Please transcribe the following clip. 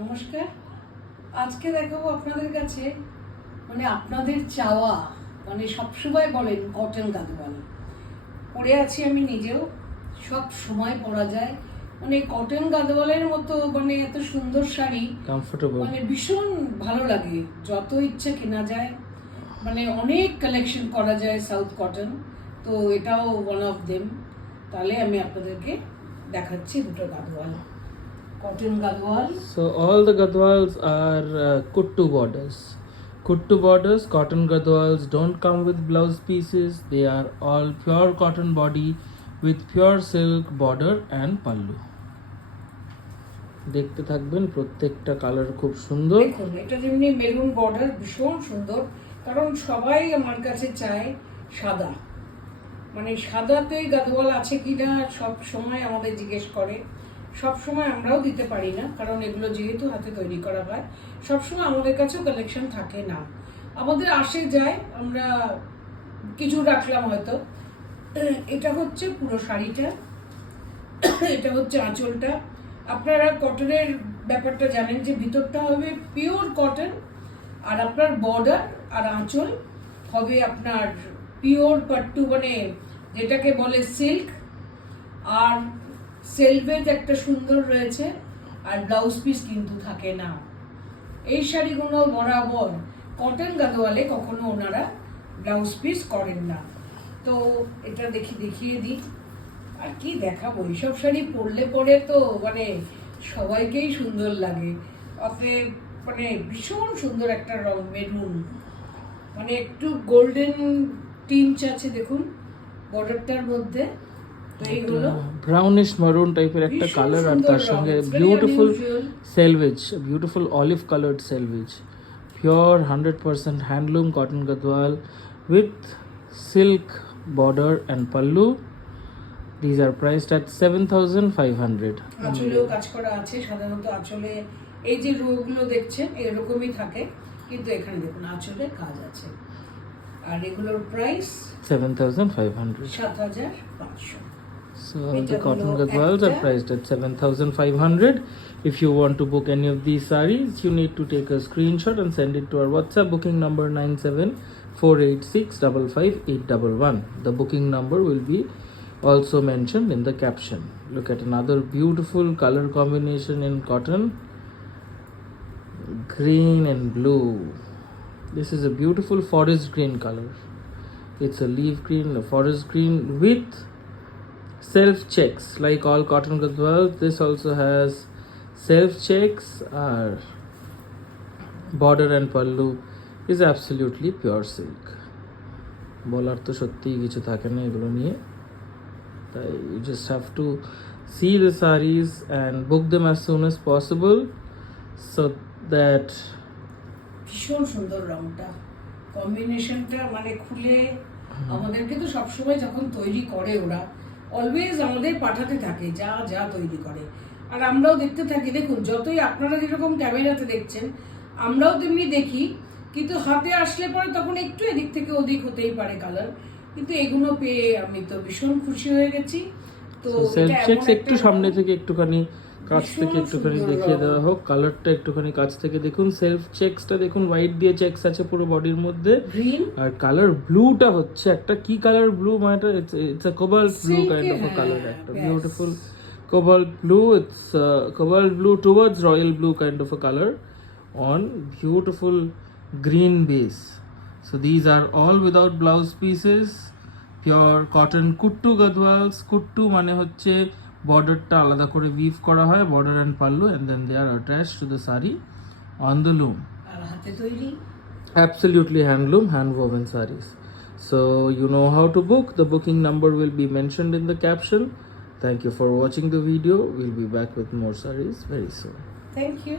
নমস্কার। আজকে দেখাবো আপনাদের কাছে মানে আপনাদের চাওয়া মানে সবসময় বলেন কটন গাদোয়াল পরে আছি আমি নিজেও, সব সময় পরা যায়। মানে কটন গাদোয়ালের মতো মানে এত সুন্দর শাড়ি, কমফোর্টেবল, মানে ভীষণ ভালো লাগে। যত ইচ্ছে কেনা যায়, মানে অনেক কালেকশন করা যায় সাউথ কটন, তো এটাও ওয়ান অফ দেম। তাহলে আমি আপনাদেরকে দেখাচ্ছি দুটো Gadwal, cotton gadwal. So all the gadwals are kuttu borders. Kuttu borders, cotton gadwals don't come with blouse pieces. They are all pure cotton body with pure silk border and pallu. দেখতে থাকবেন, প্রত্যেকটা colour খুব সুন্দর। দেখুন এটা যেমনি maroon border ভীষণ সুন্দর, কারণ সবাই আমার কাছে চায় সাদা, মানে সাদাতে গাদোয়াল আছে কিনা সব সময় আমাদের জিজ্ঞেস করে। সব সময় আমরাও দিতে পারি না, কারণ এগুলো যেহেতু হাতে তৈরি করা হয় সব সময় আমাদের কাছেও কালেকশন থাকে না। আমাদের আসে যায়, আমরা কিছু রাখলাম হয়তো। এটা হচ্ছে পুরো শাড়িটা, এটা হচ্ছে আঁচলটা। আপনারা কটনের ব্যাপারটা জানেন যে ভিতরটা হবে পিওর কটন, আর আপনার বর্ডার আর আঁচল হবে আপনার পিওর পাট্টু, মানে যেটাকে বলে সিল্ক। আর সেলভেজ একটা সুন্দর রয়েছে, আর ব্লাউজ পিস কিন্তু থাকে না। এই শাড়িগুলো বরাবর কটন গাদোয়ালে কখনো ওনারা ব্লাউজ পিস করেন না। তো এটা দেখিয়ে দিই, আর কি দেখাবো। এইসব শাড়ি পরলে পরে তো মানে সবাইকেই সুন্দর লাগে। অতএব মানে ভীষণ সুন্দর একটা রং, মেরুন, মানে একটু গোল্ডেন টিঞ্চ আছে দেখুন বর্ডারটার মধ্যে। তো এইগুলো ব্রাউনিশ মারুন টাইপের একটা কালার, আর তার সঙ্গে beautiful সেলভেজ, beautiful olive coloured সেলভেজ, pure 100% handloom cotton gadwal with silk border and pallu. These are priced at 7,500. আঁচলেও কাজ করা আছে। সাধারণত আঁচলে এই যে রোগুলো দেখছেন এরকমই থাকে, কিন্তু এখানে দেখুন আঁচলে কাজ আছে। আর এগুলোর price 7,500. 7,500। So the cotton gadwals are priced at 7,500. If you want to book any of these sarees, you need to take a screenshot and send it to our WhatsApp booking number 9748655811. The booking number will be also mentioned in the caption. Look at another beautiful color combination in cotton, green and blue. This is a beautiful forest green color. It's a leaf green, a forest green with self checks. Like all cotton gadwals, this also has self checks. Our border and pallu is absolutely pure silk. বলার তো সত্যিই কিছু থাকে না এগুলো নিয়ে, তাই you just have to see the sarees and book them as soon as possible so that ভীষণ সুন্দর রংটা, কম্বিনেশনটা মানে খুলে আমাদেরকে তো সবসময় যখন তৈরি করে ওরা অলওয়েজ আমাদের পাঠাতে থাকে যা যা তৈরি করে, আর আমরাও দেখতে থাকি। দেখুন যতই আপনারা যেরকম ক্যামেরাতে দেখছেন আমরাও তেমনি দেখি, কিন্তু হাতে আসলে পরে তখন একটু এদিক থেকে ওদিক হতেই পারে কালার, কিন্তু এগুলো পেয়ে আমি তো ভীষণ খুশি হয়ে গেছি। তো সেলফ চেকস একটু সামনে থেকে একটুখানি কাছ থেকে একটুখানি দেখিয়ে দেওয়া হোক, কালারটা একটুখানি কাছ থেকে দেখুন। সেলফ চেকসটা দেখুন, হোয়াইট দিয়ে চেকস আছে পুরো বডির মধ্যে, গ্রিন, আর কালার ব্লুটা হচ্ছে একটা কি কালার ব্লু, মানে it's a cobalt blue kind of a colour, একটা beautiful cobalt blue. It's cobalt blue towards royal blue kind of a color on beautiful green base. So these are all without blouse pieces, pure cotton kuttu gadwals. Kuttu মানে হচ্ছে বর্ডারটা আলাদা করে we've করা হয়, border and pallu, and then they are attached to the sari on the loom. আর হাতে তৈরি, Absolutely handloom, hand woven sarees. So you know how to book. The booking number will be mentioned in the caption. Thank you for watching the video. We'll be back with more sarees very soon. Thank you.